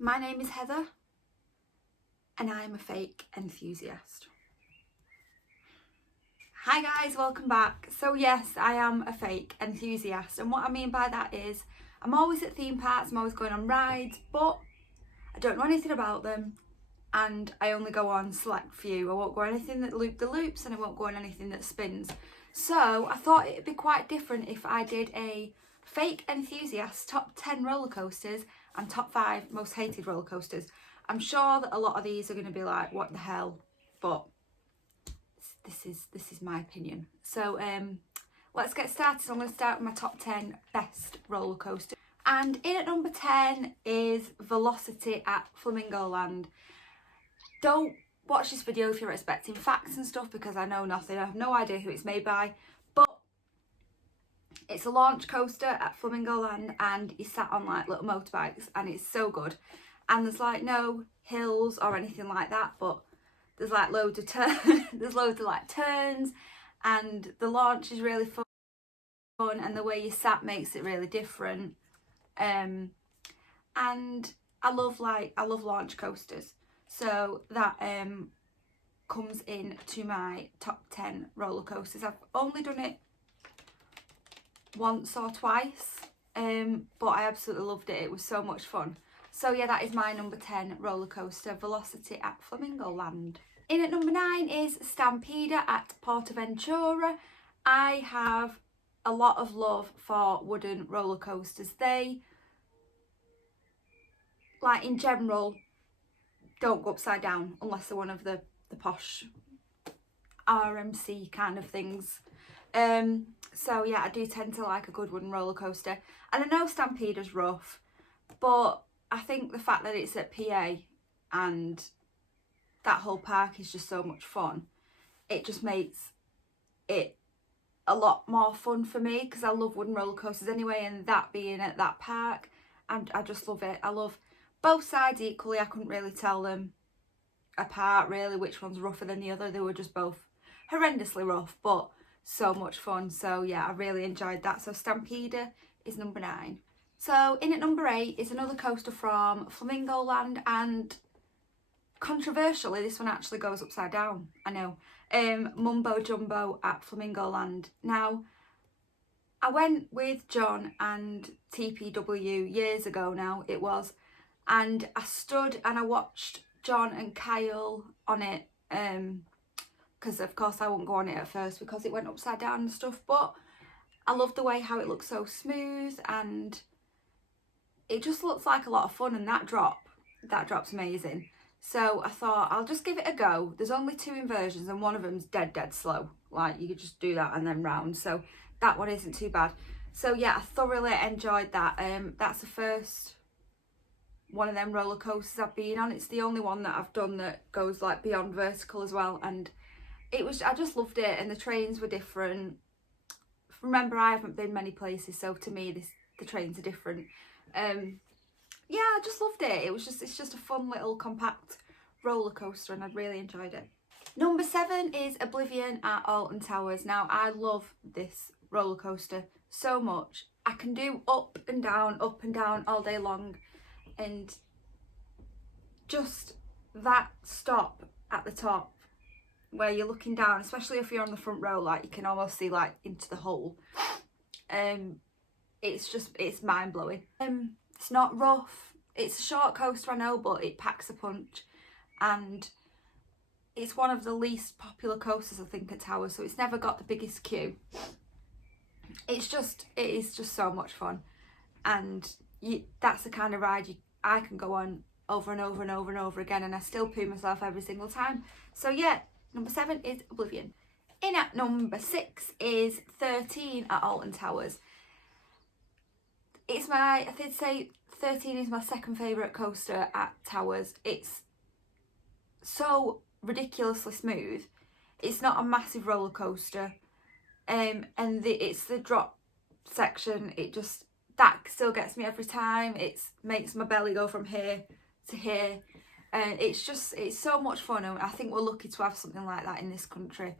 My name is Heather and I'm a fake enthusiast. Hi guys, welcome back. So yes, I am a fake enthusiast, and what I mean by that is I'm always at theme parks, I'm always going on rides, but I don't know anything about them and I only go on select few. I won't go on anything that loop the loops and I won't go on anything that spins. So I thought it'd be quite different if I did a fake enthusiast top 10 roller coasters and top 5 most hated roller coasters. I'm sure that a lot of these are going to be like, what the hell, but this is my opinion. So let's get started. So I'm going to start with my top 10 best roller coasters, and in at number 10 is Velocity at Flamingo Land. Don't watch this video if you're expecting facts and stuff, because I know nothing. I have no idea who it's made by, but it's a launch coaster at Flamingo Land and you sat on like little motorbikes and it's so good. And there's like no hills or anything like that, but there's like loads of there's loads of like turns, and the launch is really fun, and the way you sat makes it really different. And I love launch coasters, so that comes in to my top 10 roller coasters. I've only done it once or twice, but I absolutely loved it. It was so much fun. So yeah, that is my number 10 roller coaster, Velocity at Flamingo Land. In at number 9 is Stampeder at Portaventura. I have a lot of love for wooden roller coasters. They, like in general, don't go upside down unless they're one of the posh RMC kind of things. So yeah, I do tend to like a good wooden roller coaster, and I know Stampeder's rough, but I think the fact that it's at PA and that whole park is just so much fun, it just makes it a lot more fun for me, because I love wooden roller coasters anyway, and that being at that park, and I just love it. I love both sides equally. I couldn't really tell them apart really, which one's rougher than the other. They were just both horrendously rough, but so much fun. So yeah, I really enjoyed that. So Stampeder is number 9. So in at number 8 is another coaster from Flamingo Land, and controversially this one actually goes upside down, I know. Mumbo Jumbo at Flamingo Land. Now I went with John and TPW years ago now it was, and I stood and I watched John and Kyle on it, because of course I wouldn't go on it at first because it went upside down and stuff, but I love the way how it looks so smooth, and it just looks like a lot of fun, and that drop's amazing. So I thought I'll just give it a go. There's only 2 inversions and one of them's dead slow, like you could just do that and then round, so that one isn't too bad. So yeah, I thoroughly enjoyed that. That's the first one of them roller coasters I've been on. It's the only one that I've done that goes like beyond vertical as well, and I just loved it, and the trains were different. Remember, I haven't been many places, so to me the trains are different. Yeah, I just loved it. It's just a fun little compact roller coaster, and I really enjoyed it. Number 7 is Oblivion at Alton Towers. Now I love this roller coaster so much. I can do up and down all day long, and just that stop at the top where you're looking down, especially if you're on the front row, like you can almost see like into the hole. It's mind-blowing. It's not rough, it's a short coaster, I know, but it packs a punch, and it's one of the least popular coasters I think at Towers, so it's never got the biggest queue. It is just so much fun, and that's the kind of ride I can go on over and over and over and over again, and I still poo myself every single time. So yeah, number 7 is Oblivion. In at number 6 is 13 at Alton Towers. I did say 13 is my second favourite coaster at Towers. It's so ridiculously smooth. It's not a massive roller coaster, and it's the drop section. That still gets me every time. It makes my belly go from here to here, and it's so much fun, and I think we're lucky to have something like that in this country.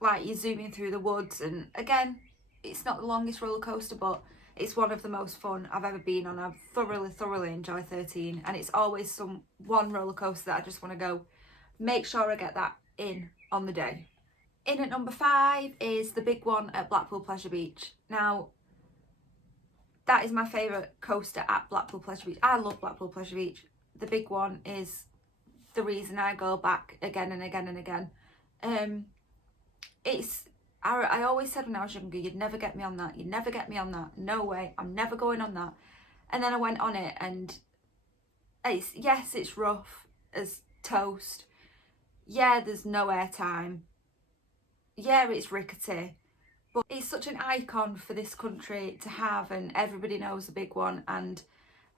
Like you're zooming through the woods, and again, it's not the longest roller coaster, but It's one of the most fun I've ever been on. I've thoroughly enjoyed 13, and it's always one roller coaster that I just want to go make sure I get that in on the day. In at number 5 is the big one at Blackpool Pleasure Beach. Now, that is my favourite coaster at Blackpool Pleasure Beach. I love Blackpool Pleasure Beach. The big one is the reason I go back again and again and again. I always said when I was younger, you'd never get me on that. You'd never get me on that. No way. I'm never going on that. And then I went on it, and it's rough as toast. Yeah, there's no airtime. Yeah, it's rickety, but it's such an icon for this country to have, and everybody knows the big one, and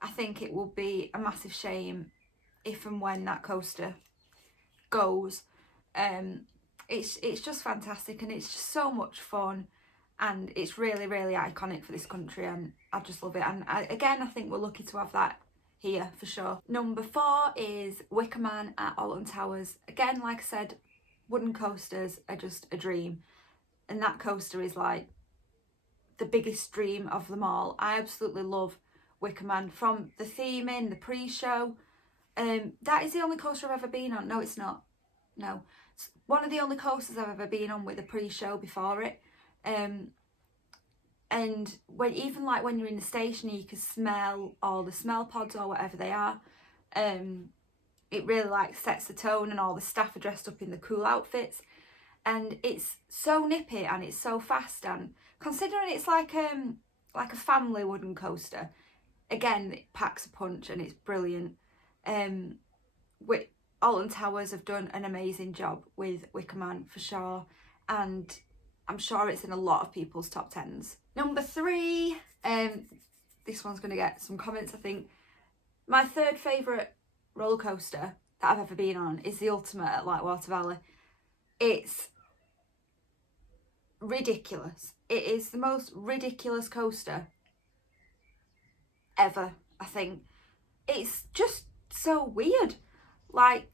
I think it will be a massive shame if and when that coaster goes. It's just fantastic, and it's just so much fun, and it's really iconic for this country, and I just love it. And I think we're lucky to have that here for sure. Number 4 is Wicker Man at Alton Towers. Again, like I said, wooden coasters are just a dream, and that coaster is like the biggest dream of them all. I absolutely love Wicker Man, from the theming, the pre-show. That is the only coaster I've ever been on. No, it's not. No, it's one of the only coasters I've ever been on with a pre-show before it. And when you're in the station, you can smell all the smell pods or whatever they are. It really like sets the tone, and all the staff are dressed up in the cool outfits, and it's so nippy and it's so fast. And considering it's like a family wooden coaster, again, it packs a punch and it's brilliant. Alton Towers have done an amazing job with Wicker Man for sure, and I'm sure it's in a lot of people's top 10s. Number 3, this one's going to get some comments, I think. My 3rd favourite roller coaster that I've ever been on is the Ultimate at Lightwater Valley. It's ridiculous. It is the most ridiculous coaster ever, I think. It's just so weird. Like,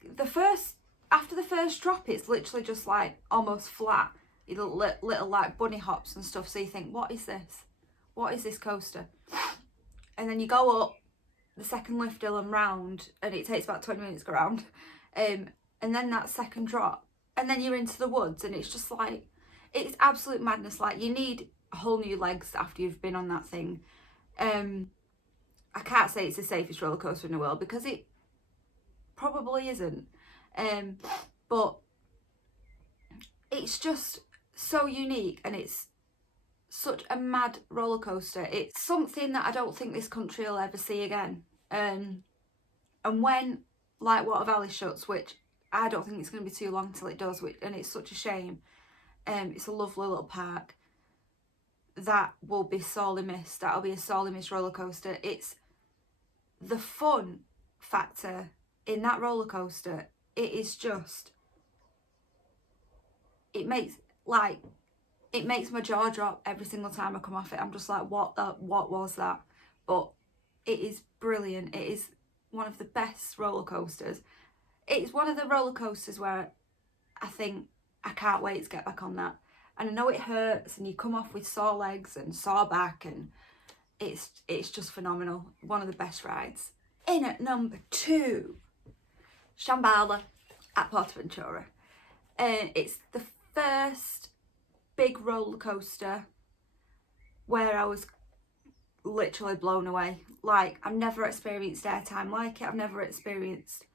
after the first drop, it's literally just like almost flat. Little like bunny hops and stuff, so you think, what is this? What is this coaster? And then you go up the second lift hill and round, and it takes about 20 minutes to go round. And then that second drop, and then you're into the woods, and it's just like, it's absolute madness. Like, you need a whole new legs after you've been on that thing. I can't say it's the safest roller coaster in the world, because it probably isn't. But it's just so unique, and it's such a mad roller coaster. It's something that I don't think this country will ever see again. And when Lightwater Valley shuts, which I don't think it's going to be too long till it does, and it's such a shame. It's a lovely little park that will be sorely missed. That'll be a sorely missed roller coaster. It's the fun factor in that roller coaster. It is just, it makes my jaw drop every single time I come off it. I'm just like, what was that? But it is brilliant. It is one of the best roller coasters. It's one of the roller coasters where I think I can't wait to get back on that. And I know it hurts, and you come off with sore legs and sore back, and it's just phenomenal. One of the best rides. In at number 2, Shambhala at Portaventura. It's the first big roller coaster where I was literally blown away. Like, I've never experienced airtime like it. I've never experienced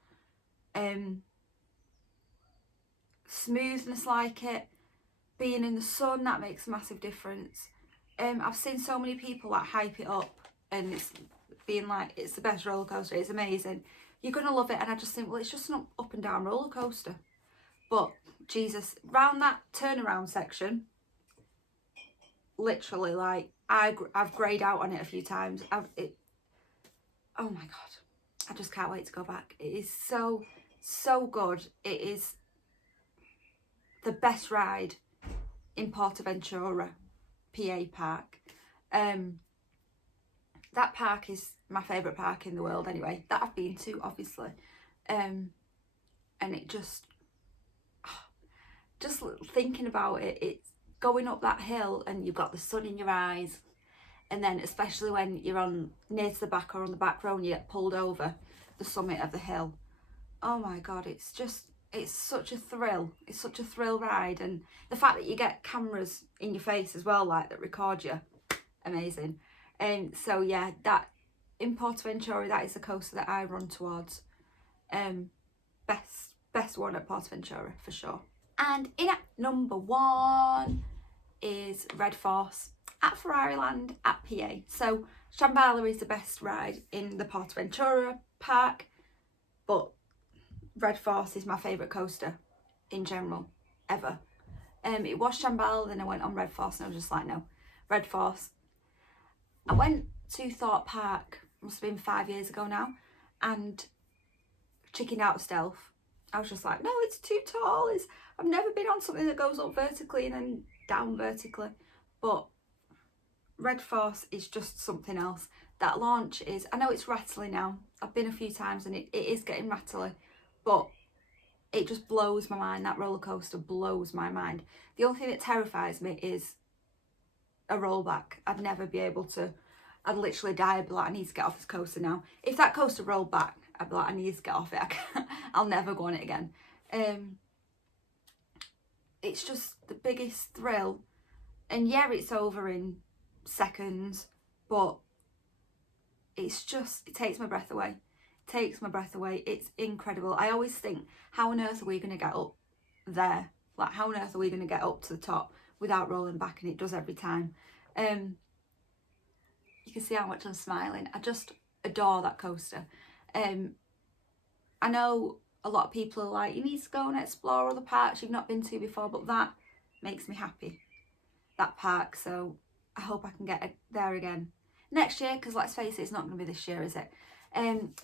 smoothness like it. Being in the sun, that makes a massive difference. I've seen so many people like hype it up, and it's being like, it's the best roller coaster, it's amazing, you're gonna love it. And I just think, well, it's just an up and down roller coaster. But Jesus, round that turnaround section, literally, like, I've greyed out on it a few times. Oh my god, I just can't wait to go back. It is so good. It is the best ride in Portaventura, PA Park. That park is my favourite park in the world anyway, that I've been to, obviously. And it just thinking about it, it's going up that hill, and you've got the sun in your eyes, and then especially when you're on near to the back or on the back row and you get pulled over the summit of the hill. Oh my god, it's such a thrill. It's such a thrill ride, and the fact that you get cameras in your face as well, like, that record you, amazing. So yeah, that in Portaventura, that is the coaster that I run towards. Best one at Portaventura for sure. And in at number 1 is Red Force at Ferrariland at PA. So Shambhala is the best ride in the Portaventura park, but Red Force is my favourite coaster in general, ever. It was Shambhala, then I went on Red Force and I was just like, no, Red Force. I went to Thorpe Park, must have been 5 years ago now, and chickened out of Stealth. I was just like, no, it's too tall. I've never been on something that goes up vertically and then down vertically. But Red Force is just something else. That launch is, I know it's rattly now. I've been a few times and it is getting rattly, but it just blows my mind. That roller coaster blows my mind. The only thing that terrifies me is a rollback. I'd never be able to, I'd literally die. I'd be like, I need to get off this coaster now. If that coaster rolled back, I'd be like, I need to get off it. I'll never go on it again. It's just the biggest thrill. And yeah, it's over in seconds, but it's just, it takes my breath away. It takes my breath away. It's incredible. I always think, how on earth are we going to get up there? Like, how on earth are we going to get up to the top without rolling back? And it does every time. You can see how much I'm smiling. I just adore that coaster. I know a lot of people are like, you need to go and explore other parks you've not been to before, but that makes me happy, that park. So I hope I can get there again next year, because let's face it, it's not going to be this year, is it?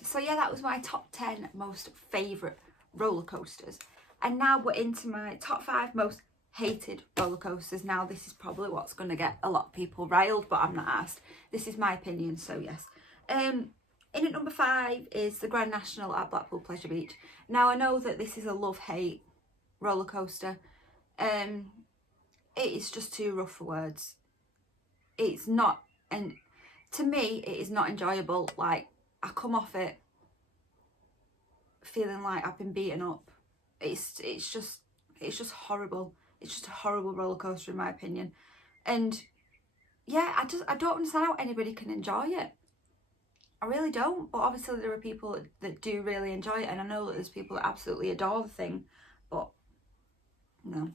So yeah, that was my top 10 most favourite roller coasters. And now we're into my top 5 most hated roller coasters. Now this is probably what's going to get a lot of people riled, but I'm not asked. This is my opinion, so yes. In at number 5 is the Grand National at Blackpool Pleasure Beach. Now I know that this is a love-hate roller coaster. It is just too rough for words. It's not, and to me it is not enjoyable. Like, I come off it feeling like I've been beaten up. It's just horrible. It's just a horrible roller coaster in my opinion. And yeah, I don't understand how anybody can enjoy it. I really don't, but obviously there are people that do really enjoy it, and I know that there's people that absolutely adore the thing, but no,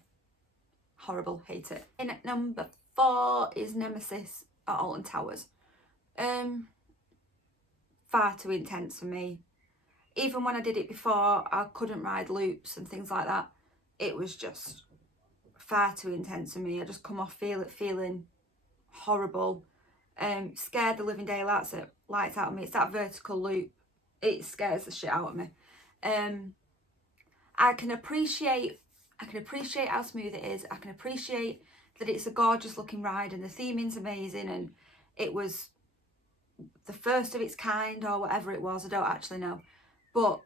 horrible, hate it. In at number 4 is Nemesis at Alton Towers. Far too intense for me. Even when I did it before, I couldn't ride loops and things like that. It was just far too intense for me. I just come off feeling horrible. Scared the living daylights out of me. It's that vertical loop. It scares the shit out of me. I can appreciate how smooth it is. I can appreciate that it's a gorgeous looking ride and the theming's amazing, and it was the first of its kind or whatever it was. I don't actually know, but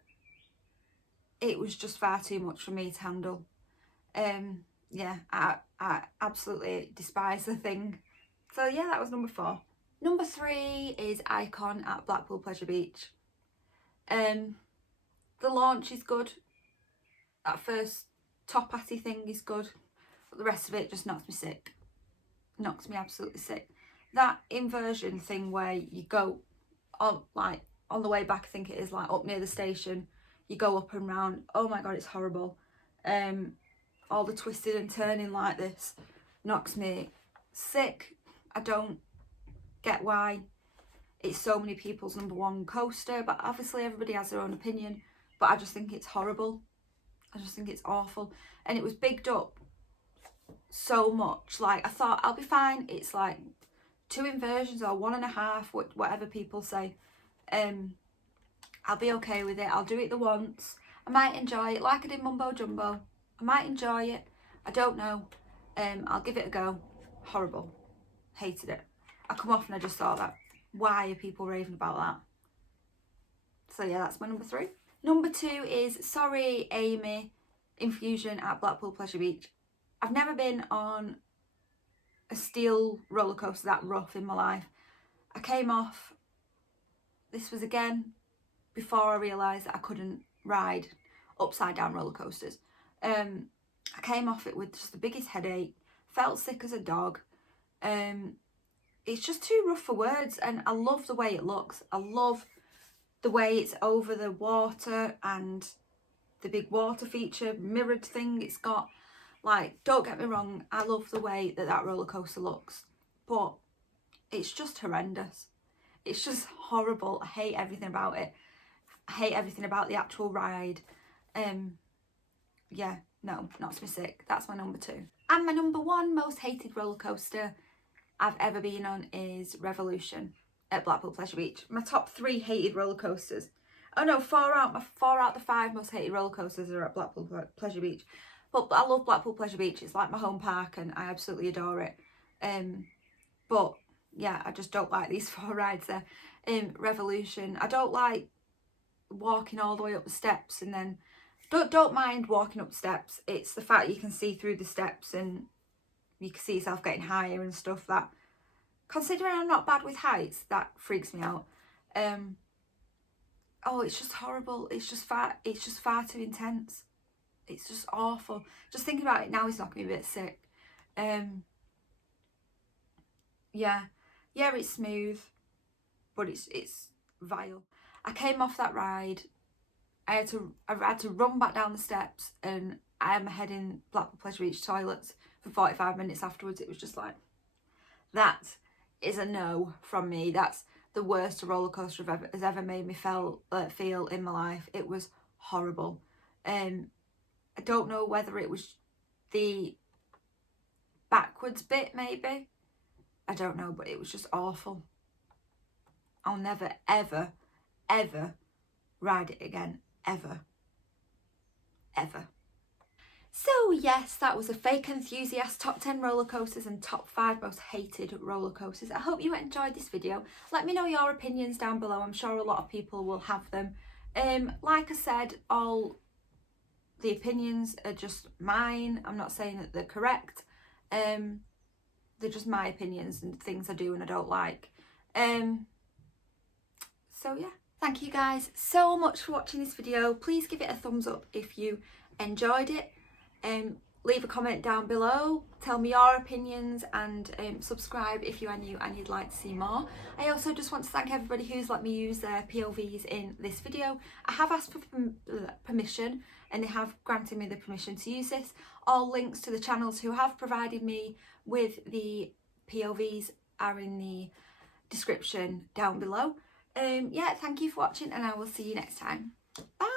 it was just far too much for me to handle. Yeah, I absolutely despise the thing. So yeah, that was number 4. Number 3 is Icon at Blackpool Pleasure Beach. The launch is good. That first top hatty thing is good, but the rest of it just knocks me sick. Knocks me absolutely sick. That inversion thing where you go on, like on the way back, I think it is, like up near the station, you go up and round. Oh my god, it's horrible. All the twisting and turning like this knocks me sick. I don't get why it's so many people's number 1 coaster, but obviously everybody has their own opinion, but I just think it's horrible. I just think it's awful, and it was bigged up so much. Like, I thought I'll be fine, it's like 2 inversions or 1.5, whatever people say. I'll be okay with it. I'll do it the once. I might enjoy it like I did Mumbo Jumbo. I might enjoy it, I don't know. I'll give it a go. Horrible. Hated it. I come off and I just thought that, why are people raving about that? So yeah, that's my number 3. Number 2 is Sorry Amy Infusion at Blackpool Pleasure Beach. I've never been on a steel roller coaster that rough in my life. I came off, this was again before I realised that I couldn't ride upside down roller coasters. I came off it with just the biggest headache, felt sick as a dog. It's just too rough for words, and I love the way it looks. I love the way it's over the water and the big water feature mirrored thing it's got. Like, don't get me wrong, I love the way that that roller coaster looks, but it's just horrendous. It's just horrible. I hate everything about it. I hate everything about the actual ride. Yeah, no, not specific. That's my number 2. And my number 1 most hated roller coaster I've ever been on is Revolution at Blackpool Pleasure Beach. My top 3 hated roller coasters. Oh no, 4 out the 5 most hated roller coasters are at Blackpool Pleasure Beach. But I love Blackpool Pleasure Beach. It's like my home park and I absolutely adore it. But yeah, I just don't like these 4 rides there. Revolution, I don't like walking all the way up the steps, and then don't mind walking up the steps. It's the fact you can see through the steps and you can see yourself getting higher and stuff, that, considering I'm not bad with heights, that freaks me out. Oh, it's just horrible. It's just far too intense. It's just awful. Just thinking about it now is knocking me a bit sick. Yeah, it's smooth, but it's vile. I came off that ride. I had to run back down the steps, and I had my head in Blackpool Pleasure Beach toilets for 45 minutes afterwards. It was just like, that is a no from me. That's the worst a roller coaster has ever made me feel in my life. It was horrible. I don't know whether it was the backwards bit, maybe. I don't know, but it was just awful. I'll never, ever, ever ride it again. Ever. So yes, that was a Fake Enthusiast top 10 roller coasters and top 5 most hated roller coasters. I hope you enjoyed this video. Let me know your opinions down below. I'm sure a lot of people will have them. Like I said, all the opinions are just mine. I'm not saying that they're correct. They're just my opinions and things I do and I don't like. So yeah, thank you guys so much for watching this video. Please give it a thumbs up if you enjoyed it. Leave a comment down below, tell me your opinions, and subscribe if you are new and you'd like to see more. I also just want to thank everybody who's let me use their POVs in this video. I have asked for permission and they have granted me the permission to use this. All links to the channels who have provided me with the POVs are in the description down below. Yeah, thank you for watching and I will see you next time. Bye!